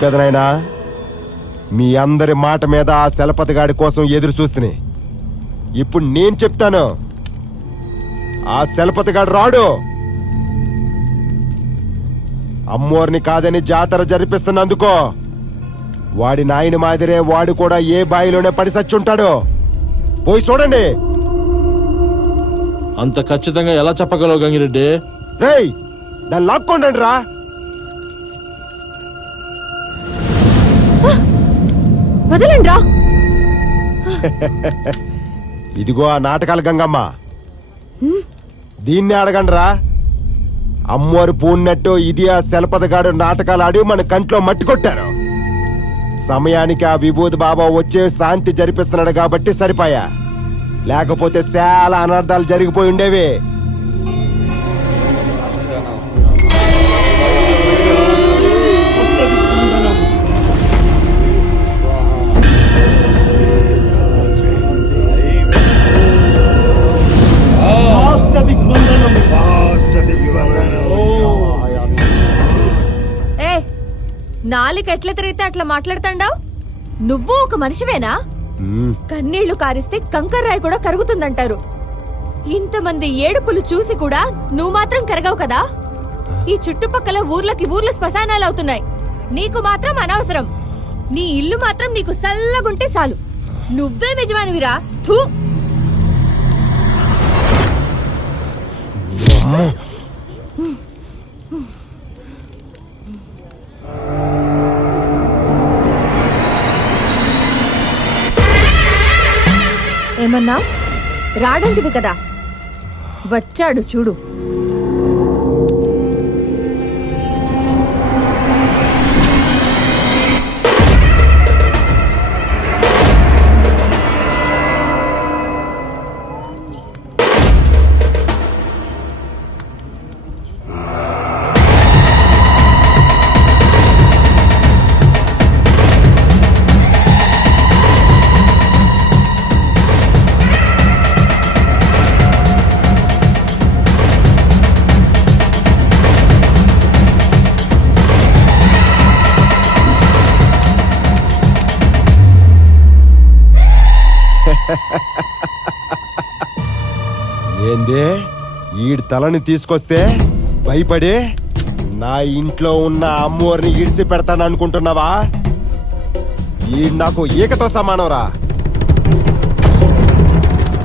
పెదనాయనా, మీ అందరి మాట మీద ఆ శలపతిగాడి కోసం ఎదురు చూస్తుని. ఇప్పుడు నేను చెప్తాను, ఆ శలపతిగాడు రాడు. అమ్మోర్ని కాదని జాతర జరిపిస్తున్నందుకో వాడి నాయన మాదిరే వాడు కూడా ఏ బాయిలోనే పడి సచ్చుంటాడు. పోయి చూడండి. అంత ఖచ్చితంగా ఎలా చెప్పగలవు గంగిరెడ్డి? రేయ్, దాన్ని లాక్కోండి రా. వదలండి రా. ఇదిగో ఆ నాటకాల గంగమ్మ, దీన్ని అడగండి రా. అమ్మోరు పూన్నట్టు ఇది ఆ శలపతిగాడు నాటకాలు ఆడి మన కంట్లో మట్టి కొట్టారు. సమయానికి ఆ విభూతి బాబా వచ్చే శాంతి జరిపిస్తున్నాడు కాబట్టి సరిపోయా, లేకపోతే చాలా అనర్థాలు జరిగిపోయి ఉండేవి. నాలుగు ఎట్లా తిరిగితే అట్లా మాట్లాడుతాండావు? నువ్వు ఒక మనిషివేనా? కన్నీళ్లు కారిస్తే కంకర్రాయి కూడా కరుగుతుందంటారు. ఇంతమంది ఏడుపులు చూసి కూడా నువ్వు మాత్రం కరగవు కదా. ఈ చుట్టుపక్కల ఊర్ల శ్మశానాలు అవుతున్నాయి, నీకు మాత్రం అనవసరం. నీ ఇల్లు మాత్రం నీకు చల్లగుంటే చాలు. నువ్వే యజమానివిరా. థూ. ఏమన్నా రాడంటివి కదా, వచ్చాడు చూడు. ఏందే, ఈడి తలని తీసుకొస్తే భయపడి నా ఇంట్లో ఉన్న అమ్మోరిని ఇడిసి పెడతాను అనుకుంటున్నావా? ఈడు నాకు ఈకతో సమానంరా.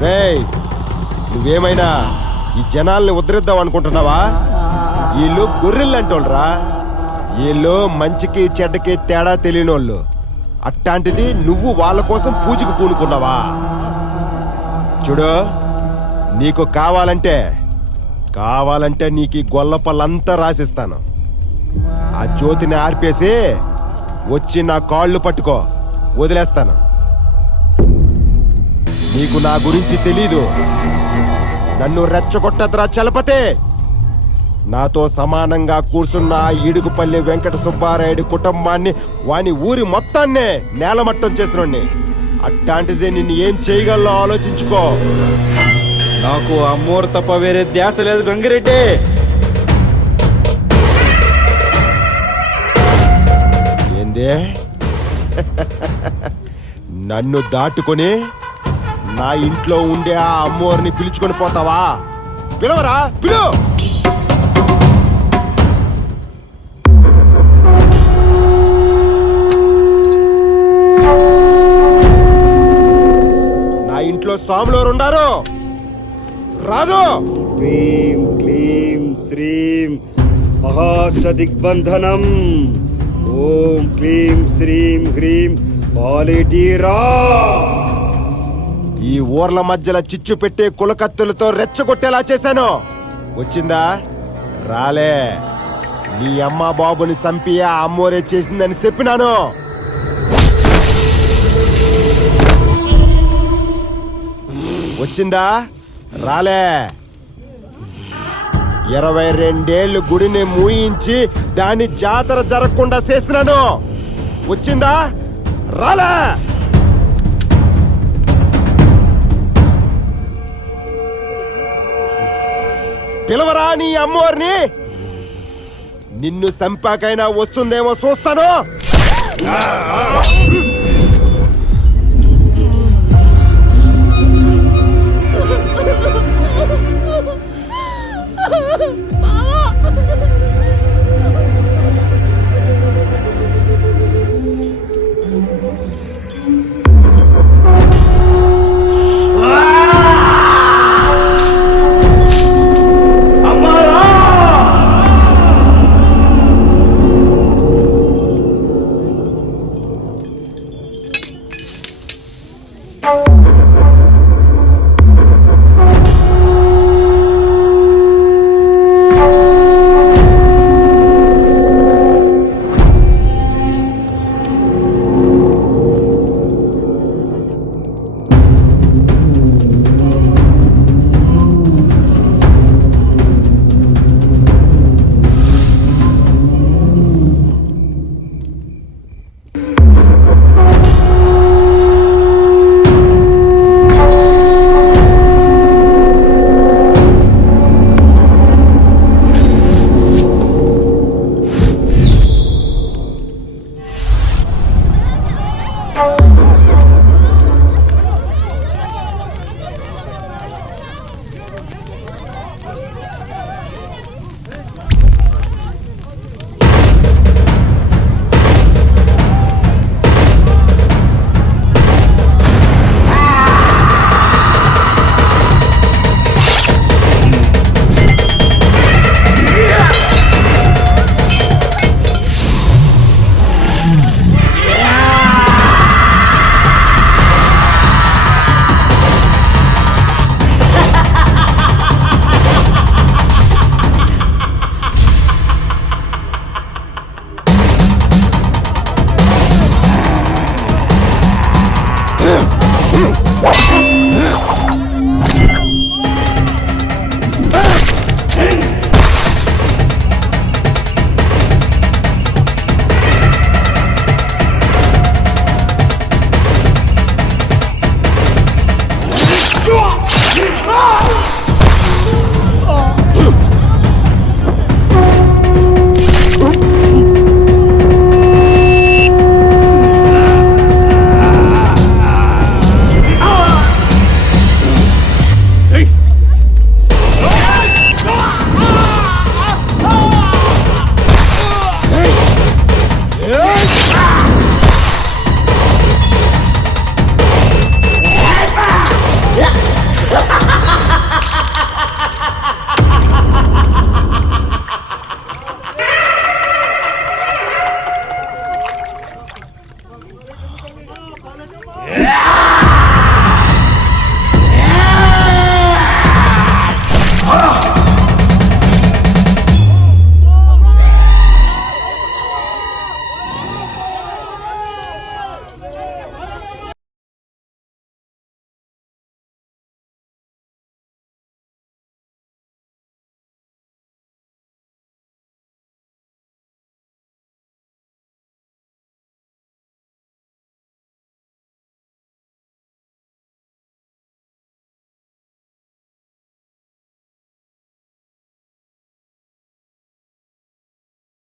రేయ్, నువ్వేమైనా ఈ జనాల్ని ఉద్ధరిద్దాం అనుకుంటున్నావా? వీళ్ళు గొర్రెలంటోళ్ళరా. వీళ్ళు మంచికి చెడ్డకి తేడా తెలియనోళ్ళు. అట్టాంటిది నువ్వు వాళ్ళ కోసం పూజకు పూనుకున్నావా? చూడు, నీకు కావాలంటే నీకు గొల్లపల్లంతా రాసిస్తాను. ఆ జ్యోతిని ఆర్పేసి వచ్చి నా కాళ్ళు పట్టుకో, వదిలేస్తాను. నీకు నా గురించి తెలీదు. నన్ను రెచ్చగొట్టద్రా చలపతే. నాతో సమానంగా కూర్చున్న ఇడుగుపల్లి వెంకట సుబ్బారాయుడు కుటుంబాన్ని, వాని ఊరి మొత్తాన్నే నేలమట్టం చేసినోడ్ని. అట్టాంటిదే నిన్ను ఏం చేయగలలో ఆలోచించుకో. నాకు అమ్మోరు తప్ప వేరే ధ్యాస లేదు గంగిరెడ్డి. ఏందే, నన్ను దాటుకొని నా ఇంట్లో ఉండే ఆ అమ్మోరిని పిలుచుకొని పోతావా? పిలవరా, పిలు. నా ఇంట్లో స్వాములోరు ఉండారు, రాదు. క్లీం క్లీం శ్రీం మహాష్టదిగ్బంధనం. ఓం క్లీం శ్రీం హ్రీం పాలిటీరా. ఈ ఊర్ల మధ్యలో చిచ్చు పెట్టే కులకత్తులతో రెచ్చగొట్టేలా చేశాను. వచ్చిందా? రాలే. నీ అమ్మ బాబుని చంపి ఆ అమ్మోరే చేసిందని చెప్పినాను. వచ్చిందా? రాలే. 22 గుడిని మూయించి దాని జాతర జరగకుండా చేసినాను. వచ్చిందా? రాలే. పిలవరా నీ అమ్మోర్ని. నిన్ను సంపాకైనా వస్తుందేమో చూస్తాను. ఆ